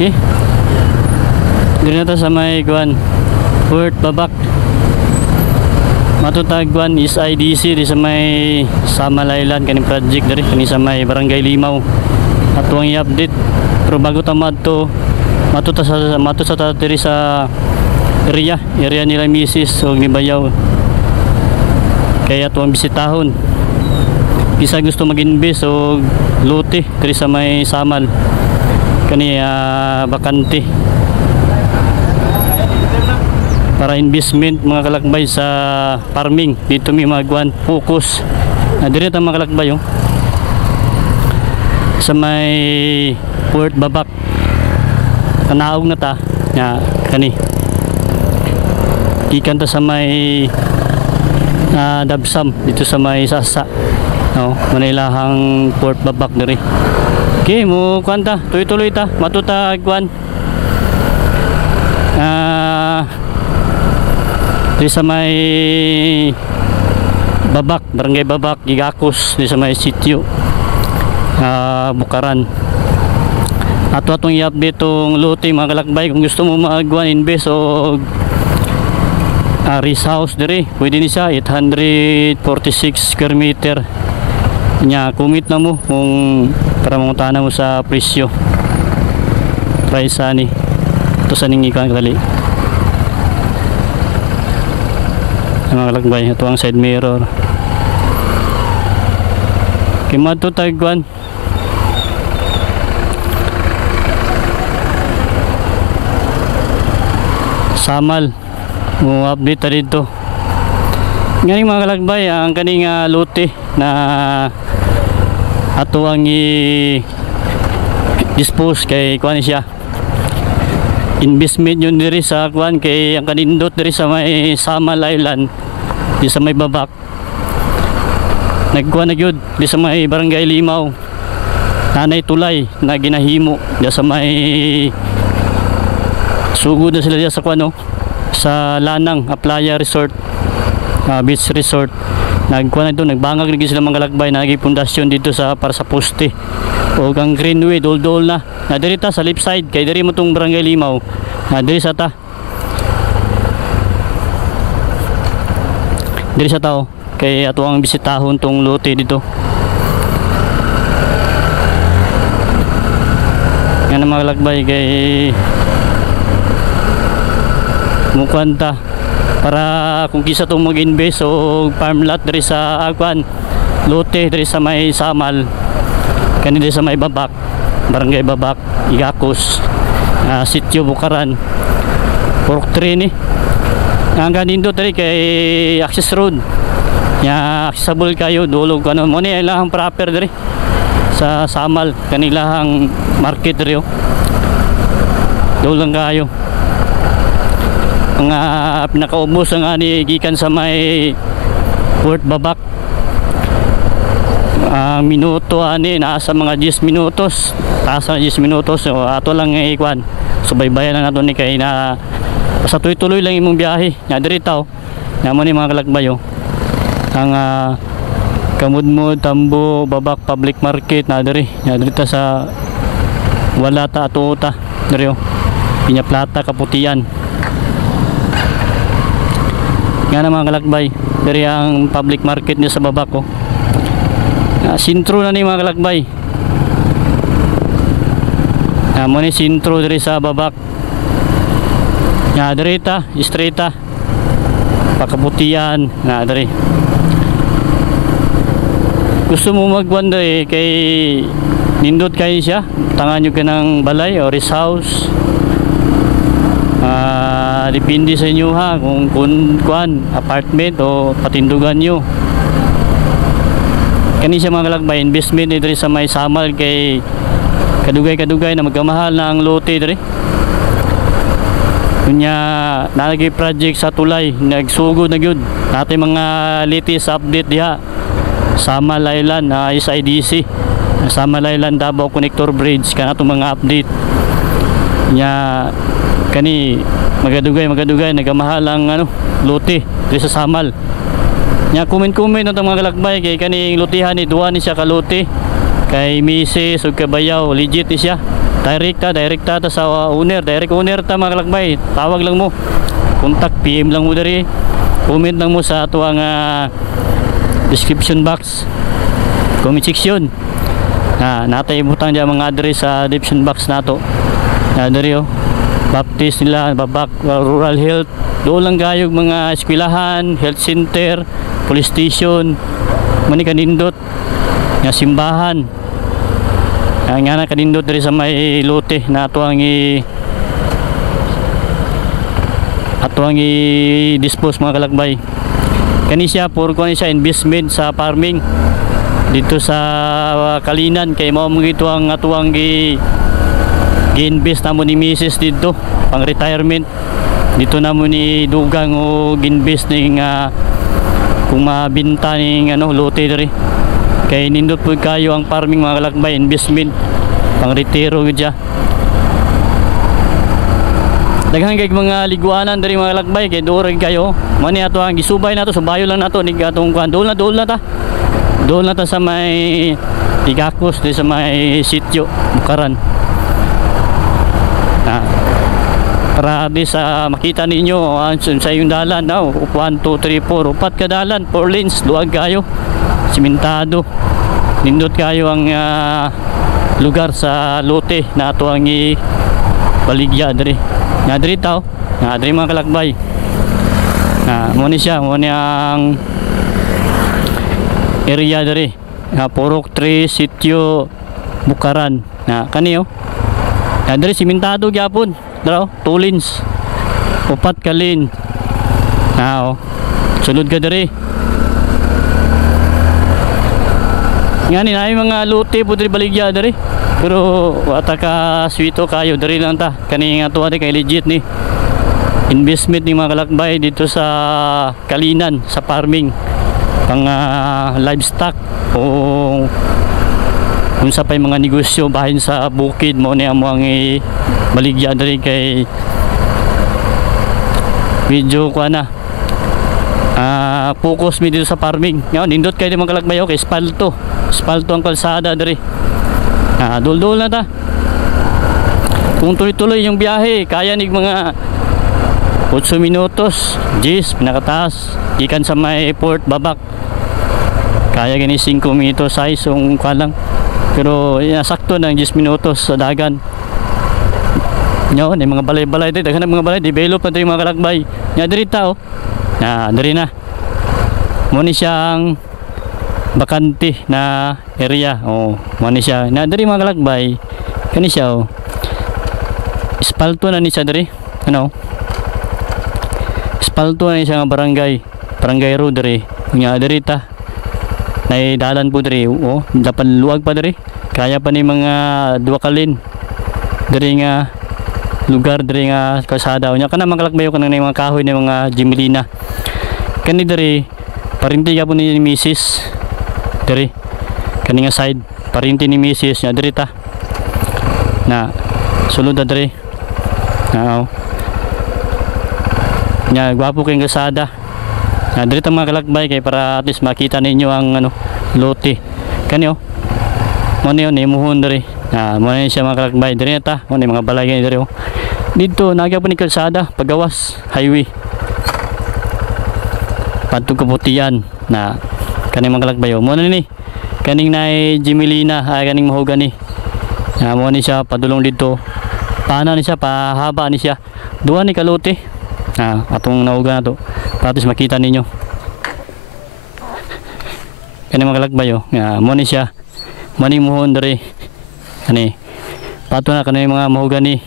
Okay. Diri na ta sa may kuan Port Babak. Matutagwan is IDC di sa may Samal Island kaning project diri kani sa may Barangay Limaw. Atuang i-update pero bago ta madto matuta sa diri sa area nila Mrs. o ni Bayaw. Kaya atuang bisitahon. Isa gusto mag-invest o lote diri sa may Samal kani bakante para investment mga kalakbay sa farming. Dito may magwan focus na diri ta mga kalakbay sa may Port Babak. Tanaog na ta nga kani gikan ta sa may Dabsam dito sa may Sasa Manilahang Port Babak diri. Okay mo kwanta tuloy ta matuta kwan di sa may Babak, Barangay Babak, Gigakos, di sa may sitio Bukaran. Ato atong i-update tong lote mga kalakbay. Kung gusto mo mag-invest o rest house diri, pwede ni siya 846 square meter nya. Kumit na mo kung para mangutana mo sa presyo price ani to sa ning ikan kadali mga kalakbay. Ito ang side mirror kimadto tagwan Samal mo update ta dito ngayon mga kalakbay. Ang kaning lote na ato ang i-dispose kay kuan siya investment yun diri sa kuan kay ang kanindot diri sa may Samal Island di sa may Babak. Nagkuan na gyud di sa may Barangay Limaw nanay tulay na ginahimo di sa may sugod na sila sa kuan sa Lanang Playa Resort beach resort. Nagkuan na doon nagbangag lagi sila mga kalakbay nagi pundasyon dito sa para sa poste o ang greenway dol na diri ta sa left side kay diri mo tong Barangay Limaw diri sa ta kay ato ang bisitahon tong lote dito nga na mga kalakbay kay mukuan ta para kung kisa itong mag-invest o farm lot diri sa Agwan lote diri sa may Samal kanina sa may Babak, Barangay Babak, Igakos, sitio Bukaran, Pork 3 ni ang ganindot diri kay access road nya accessible kayo dulog mo ni ilang proper diri sa Samal kanilahang market diri dulang kayo nga pinakaubos ang ani gikan sa may Port Babak. Minuto ani nasa mga 10 minutos taas na 10 minutos so ato lang ikuan subaybayan lang nato ni kay na sa tuloy lang imong biyahe nya diri taw namo ni mga kalakbay ang Kamudmud, Tambo, Babak Public Market na diri ta sa wala ta atuta diri Pinya Plata Kaputian nga na mga kalakbay diri ang public market niya sa Babak sintro na ni mga kalakbay mo ni sintro diri sa Babak nga diri ta istreta Pakaputian nga diri gusto mo magwanda kay nindot kayo siya tangan nyo ka ng balay o rest house depende sa inyo kung kuan apartment o patindugan nyo kani siya mga kalakbay investment diri sa may Samal kay kadugay na magkamahal na ang lote diri kunya nalagay project sa tulay nagsugod na gyud natin mga latest update diha Samal Island SIDC Samal Island Davao Connector Bridge kana itong mga update nya kani magadugay nagamahal ang lote diri sa Samal nya comment na itong mga kalakbay kay kaning lotehan ni duwa ni siya ka lote kay Mrs. ug Kabayaw legit ni siya direkta ta sa owner, direct owner ta mga kalakbay. Tawag lang mo, contact PM lang mo diri, comment lang mo sa ato ang description box, comment section. Natay butang diyan mga address sa description box nato. Diri Baptist nila, babak, rural health, doon lang gayog mga eskwelahan, health center, police station, mani kanindot nga simbahan. Nga na kanindot diri sa may lote na ato ang i-dispose mga kalakbay. Kani siya puro ko siya investment sa farming dito sa Kalinan, kay mao mo gito ang atuang gi-invest namo ni Mrs. dito pang retirement. Dito namo ni dugang o gi-invest ning kung mabinta ning lote diri. Kay nindot po kayo ang farming mga kalakbay, investment pang retiro gud siya. Daghang kay mga liguanan diri mga kalakbay, kay durog kayo. Mani ato ang gisubay nato, subayo lang nato nig atong kuan. Doon na ta sa may Igakos, di sa may sitio Bukaran. Para di sa makita ninyo sa yung dalan, 1, 2, 3, 4, 4 ka dalan, 4 lanes, luwag kayo, simentado, nindot kayo ang lugar sa lote na ito ang baligya diri. Diri tao, diri mga kalakbay. Muna siya, muna ang area diri. Purok 3, sitio Bukaran. Kaniyo. Diri simentado gyapon. Dara 2 lanes. 4 ka lane. Sulod ka diri. Ngani na mga lote po diri baligya diri. Pero wata ka swito kayo diri lang ta. Kani nga tuwa kay legit ni investment ni mga kalakbay dito sa Kalinan, sa farming pang livestock o kung sa pay mga negosyo bahin sa bukid mo ni amo ang baligya diri kay video ko na focus mi dito sa farming. Nindot kay di mga kalakbay kay espalto ang kalsada diri. Dul-dul na ta. Kung tuloy-tuloy yung biyahe, kaya nig mga 8 minutos, 10 pinakataas gikan sa may port babak. Kaya gani 5 minutos size yung kalang. Pero sakto ng 10 minutos sa dagan. Nyo, ni mga balay-balay dito, daghan mga balay, develop na ito yung mga kalakbay. Diri tao. Diri na. Muna siyang bakante na area. Muna siya. Diri mga kalakbay. Kani siya. Espalto na ni siya diri. Espalto na ni siya nga barangay road diri. Diri ta. Nay dalan po diri. Dapat luwag pa diri. Kaya pa ni mga 2 kalin. Diri nga lugar diri nga kalsada. Kana mga kalakbay kanang mga kahoy ni mga Jimelina. Kani diri parinti ka po ni Mrs. Diri kani nga side parinti ni Mrs. nya diri ta sulod na diri nya gwapo kay kalsada diri ta mga kalakbay kay para at least makita ninyo ang lote kani mo ni imuhon diri mo ni siya mga kalakbay diri na ta mo ni mga balay diri dito nagya po ni kalsada pagawas highway Padtong Kaputian kaning mga kalakbay mo ni kaning nay Jimelina kaning mahogani mo ni siya padulong dito pana ni siya pahaba ni siya duwa ni kalote atong nauga na to para makita ninyo kaning mga kalakbay mo ni siya maning muhon diri kani pato na kaning mga mahogani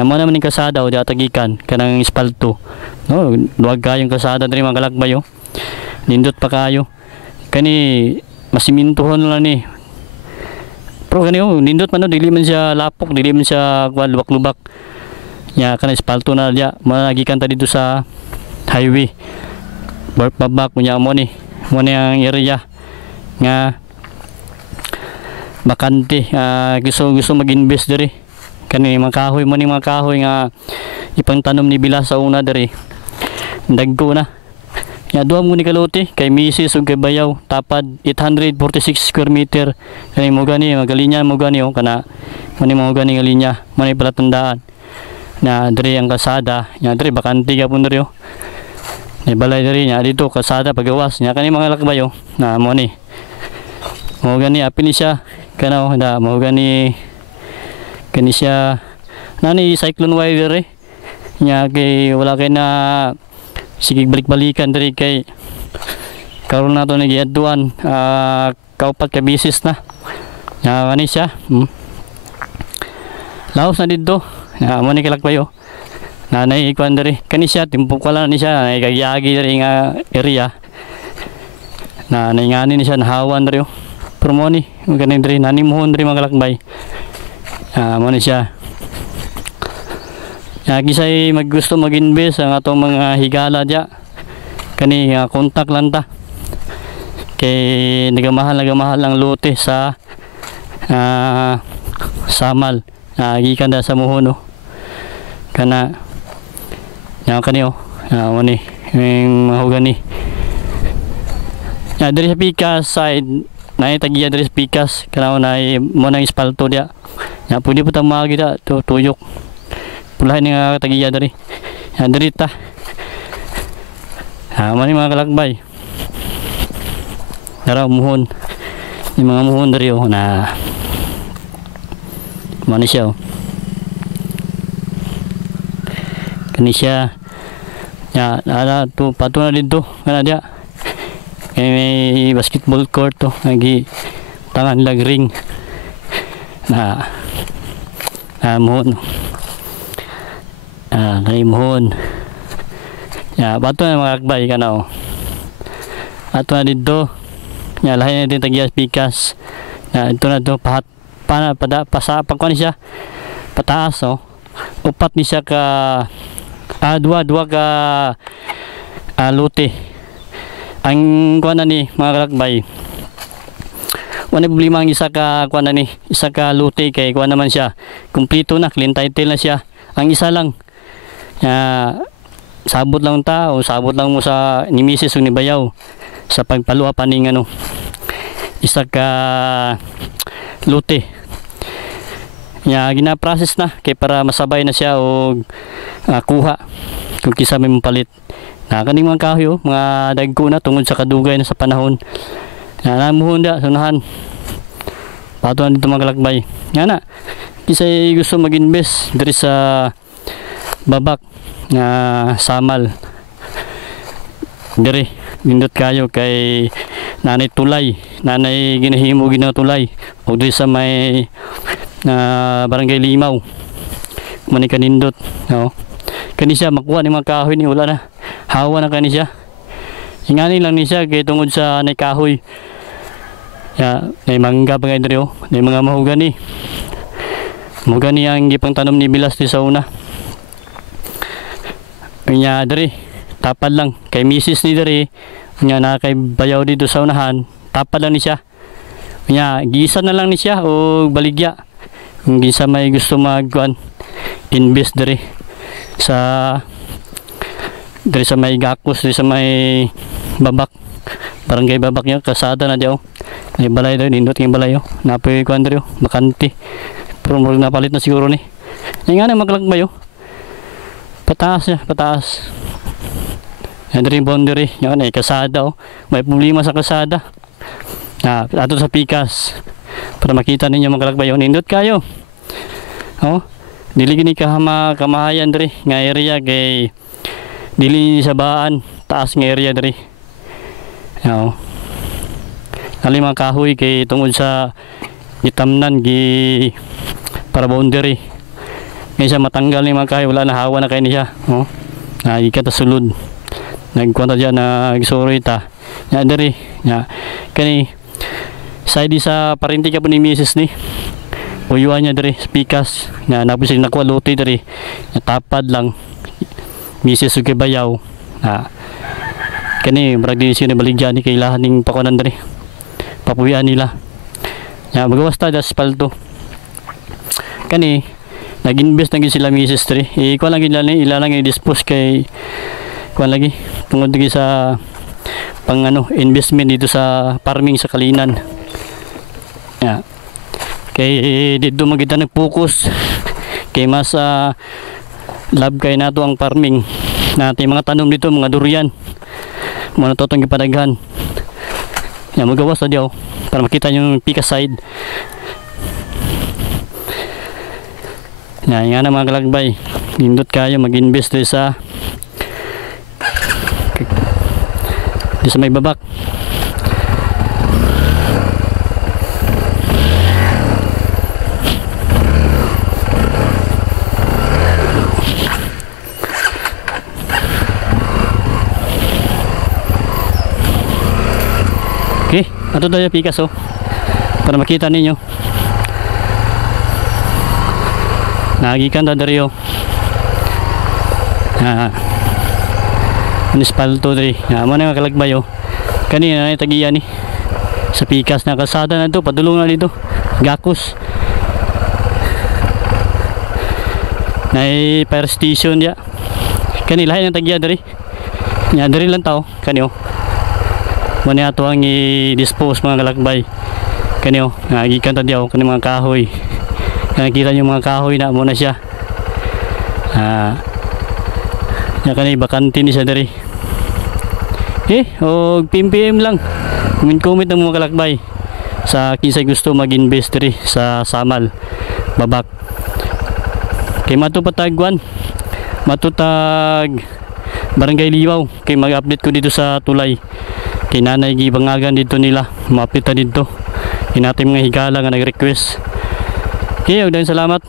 mo naman ning kasada o tagikan kanang espalto luwag kayong kasada diri mga kalakbay nindot pa kayo kani masimintuhon lang ni pero kani nindot man dili man siya lapok dili man siya lubak-lubak kana espalto na dia magikan ta dito sa highway babak mo ni ang area nga bakante gusto mag-invest diri kani mga kahoy mo ni mga kahoy nga ipangtanom ni bila sa una diri dagko na Ya duha mo ni kalote kay misis ug kay bayaw tapad 846 square meter kani mo gani magalinya mo gani kana mani mo gani nga linya mani palatandaan na diri ang kasada nya diri bakante gyapon diri ni balay diri nya dito kasada pagawas nya kani mga lakbayo na mo ni mo gani apil siya kana na mo gani kani siya nani cyclone wire diri nya kay wala kay na sige balik-balikan diri kay karon nato nagiadtuan kaupat ka bisis na kani siya laos na dito mo ni kalakbayo nanay ikuan diri kani siya timpo ko lang ni siya ay kagyagi diri nga area na nangani ni siya nahawan diri pero mo ni kani diri nanimuhon diri mga kalakbay mo ni siya gisay maggusto mag-invest ang atong mga higala dia kani kontak lang ta kay nagamahal ang lote sa Samal gikan da sa Muhon kana kani ni yung mahugani diri sa Pikas side na tagiya diri sa Pikas kana na mo nang espalto dia pwede po tama gida tuyok pulahin nga tagiya dari diri ta mani mga kalakbay dara muhon yung mga muhon dari na mani siya kani siya ada tu patuna dito kana dia may basketball court lagi tangan lag ring na muhon kani muhon bato na mga kakbay kana ato na dito lahi na din tagias Pikas ito na to pagkuhan siya pataas upat ni siya ka dua ka lote ang kuhan na ni mga kakbay wala problema ang isa ka kuhan na ni isa ka lote kay kuhan naman siya kumplito na clean title na siya ang isa lang sabot lang ta o sabot lang mo sa ni misis o ni bayaw sa pagpaluha pa ning isa ka lote gina-process na kay para masabay na siya o kuha kung kisa may mapalit kaning mga kahoy mga dagko na tungod sa kadugay na sa panahon namuhon da sunahan patuan dito mga kalakbay na kisay gusto mag-invest diri sa babak Samal diri nindot kayo kay nanay tulay nanay ginahimo tulay o diri sa may barangay Limaw manika nindot kani siya makuha ni mga kahoy ni wala na hawa na kani siya ingani lang ni siya kay tungod sa nay kahoy may mangga pa kay diri may mga mahugani ang gipang tanom ni Bilas di sa una nya diri tapad lang kay misis ni diri nya na kay bayaw dito sa unahan tapad lang ni siya nya gisa na lang ni siya o baligya kung gisa may gusto invest diri sa may Gakos diri sa may babak barangay babak niya kasada na diaw ay balay daw nindot yung balay napoy kuan diri bakante pero mo napalit na siguro ni nga na maglagbayo pataas yan rin boundary yan kasada may problema sa kasada ato sa Pikas para makita ninyo mga kalakbayo nindot kayo dili gini kamahayan diri nga area kay dili sa baan taas nga area diri ali mga kahoy kay tungod sa itamnan para boundary ngayon siya matanggal ni mga kahoy wala na hawa na kayo niya ikata sulod nagkwanta dyan nagsuri ta dari kani side sa parinti ka po ni misis ni uyuan niya dari Pikas napos yung nakuha lote dari tapad lang misis o bayaw kani marag din siya baligyan ni kailahan ng pakunan dari papuwian nila magawas ta da spalto kani nag-invest na sila misis tri kuha lang ilan i-dispose kay kuha lagi tungod lagi sa pang investment dito sa farming sa Kalinan. Yeah. Kay dito magita nag-focus kay mas love kay nato ang farming natin mga tanom dito, mga durian mga natutong ipadaghan. Yan, magawas na diyo para makita yung pika side. Yan nga na mga kalagbay, nindot kayo mag-invest dito sa may babak. Okay, ato tayo pikas para makita ninyo. Nagikan ta dari municipalito diri. Mo na kalagbay kanina na tagiya ni sa pikas na kalsada na to, padulong na dito Gakos na fire station ya kanila lain ang tagiya diri nya diri lang tao kanyo mo ni ato ang i-dispose mga kalagbay kanyo nagikan ta diaw kani mga kahoy. Nakikita nyo mga kahoy na muna siya. Yan kanina bakante ni siya dari. O PMPM lang. Comment ng mga kalakbay sa kinsay gusto mag-invest diri sa Samal, Babak. Kay matupatagwan, matutag Barangay Liwaw. Kay mag-update ko dito sa Tulay. Kay nanay gibangagan dito nila, mapita dito. Hinatay mga higala nga nag-request. Okay, salamat.